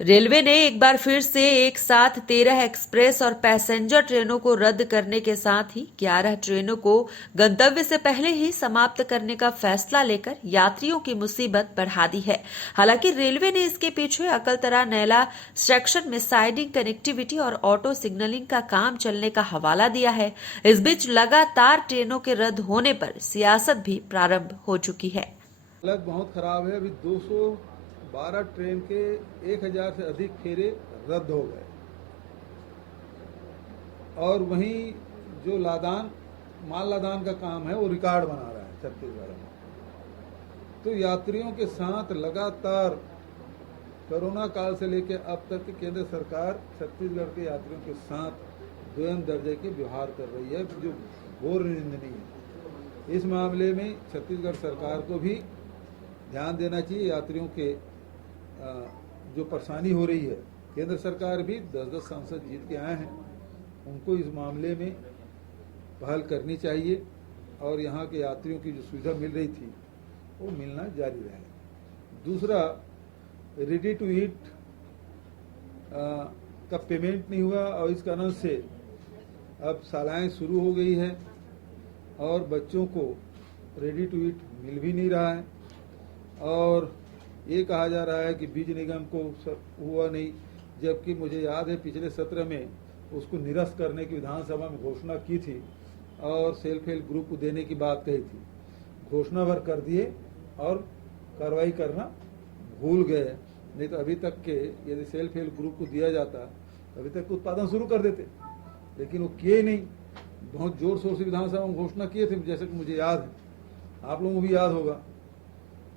Railway ने एक बार फिर से एक साथ 13 एक्सप्रेस और पैसेंजर ट्रेनों को रद्द करने के साथ ही 11 ट्रेनों को गंतव्य से पहले ही समाप्त करने का फैसला लेकर यात्रियों की मुसीबत बढ़ा दी है। हालांकि रेलवे ने इसके पीछे अकलतरा नैला सेक्शन में साइडिंग, कनेक्टिविटी और ऑटो सिग्नलिंग का काम चलने का हवाला दिया है। इस बीच लगातार ट्रेनों के रद्द होने पर सियासत भी प्रारंभ हो चुकी है। हालत बहुत खराब है। अभी 212 ट्रेन के 1000 से अधिक फेरे रद्द हो गए और वहीं जो माल लादान का काम है वो रिकॉर्ड बना रहा है छत्तीसगढ़ में। तो यात्रियों के साथ लगातार कोरोना काल से लेकर अब तक केंद्र सरकार छत्तीसगढ़ के यात्रियों के साथ द्वयम दर्जे के व्यवहार कर रही है, जो घोर निंदनीय है। इस मामले में छत्तीसगढ़ सरकार को भी ध्यान देना चाहिए। यात्रियों के जो परेशानी हो रही है, केंद्र सरकार भी 10-10 सांसद जीत के आए हैं, उनको इस मामले में पहल करनी चाहिए और यहाँ के यात्रियों की जो सुविधा मिल रही थी वो मिलना जारी रहे। दूसरा, रेडी टू ईट का पेमेंट नहीं हुआ और इस कारण से अब शालाएं शुरू हो गई है और बच्चों को रेडी टू ईट मिल भी नहीं रहा है और ये कहा जा रहा है कि बीज निगम को हुआ नहीं, जबकि मुझे याद है पिछले सत्र में उसको निरस्त करने की विधानसभा में घोषणा की थी और सेल्फ हेल्प ग्रुप को देने की बात कही थी। घोषणा भर कर दिए और कार्रवाई करना भूल गए। नहीं तो अभी तक के यदि सेल्फ हेल्प ग्रुप को दिया जाता अभी तक उत्पादन शुरू कर देते, लेकिन वो किए नहीं। बहुत जोर शोर से विधानसभा में घोषणा किए थे, जैसे कि मुझे याद है, आप लोगों को भी याद होगा।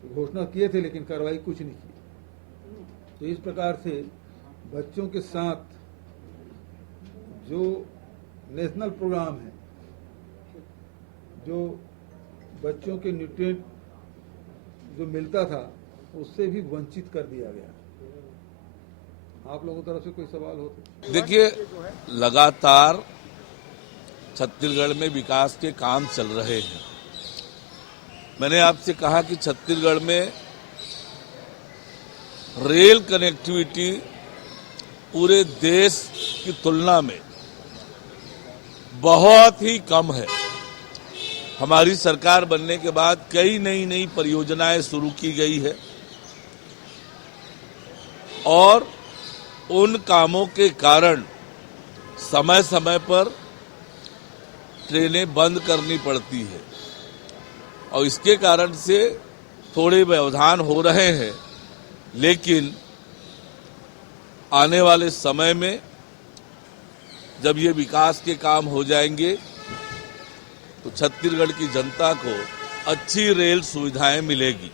तो घोषणा किए थे लेकिन कार्रवाई कुछ नहीं की। तो इस प्रकार से बच्चों के साथ जो नेशनल प्रोग्राम है, जो बच्चों के न्यूट्रिएंट जो मिलता था उससे भी वंचित कर दिया गया। आप लोगों की तरफ से कोई सवाल हो तो? देखिए, लगातार छत्तीसगढ़ में विकास के काम चल रहे हैं। मैंने आपसे कहा कि छत्तीसगढ़ में रेल कनेक्टिविटी पूरे देश की तुलना में बहुत ही कम है। हमारी सरकार बनने के बाद कई नई परियोजनाएं शुरू की गई है और उन कामों के कारण समय समय पर ट्रेनें बंद करनी पड़ती है और इसके कारण से थोड़े व्यवधान हो रहे हैं। लेकिन आने वाले समय में जब ये विकास के काम हो जाएंगे तो छत्तीसगढ़ की जनता को अच्छी रेल सुविधाएं मिलेगी।